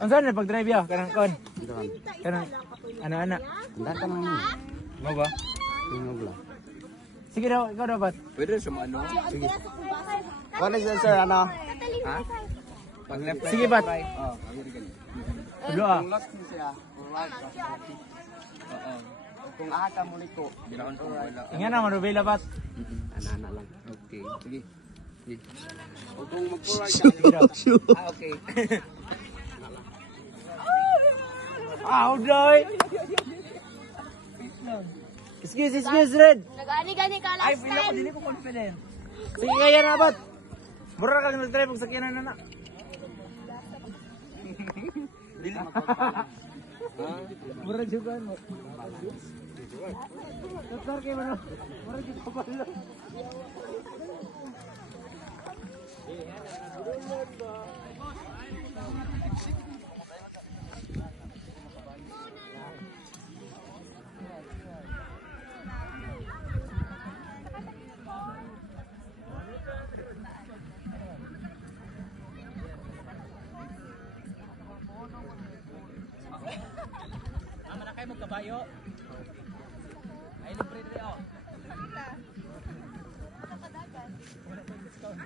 Ang saan na pag-drive ya? Kanang kon. Kanang ana-ana. Data man. Mo ba? Tingog lang. Sige daw, ikaw dapat. Pwede sa ano? Sige. What is that, sir? Ano? Ha? Pag left right. Sige, bat. Oh, agad ganun. Ulo ah. Kung left siya, kung right, Oo. kung aka mo liko. Ginaon ko wala. Ingat na manubela bat. Ana-ana lang. Okay. Sige. Sige. O kung mag-right ka, Sige daw. Ah, okay. Ah, uday. Excuse, Red. Nag-ani-gani ka last time. Dili ko confident. Sige, kaya na bat. Mura ka nag-drive og sakyanan na na. Dili Mura juga mo. Doktor kay mano. Mura juga pala. Kayo magkabayo. Ay, libre rin ako. Wala pa discount.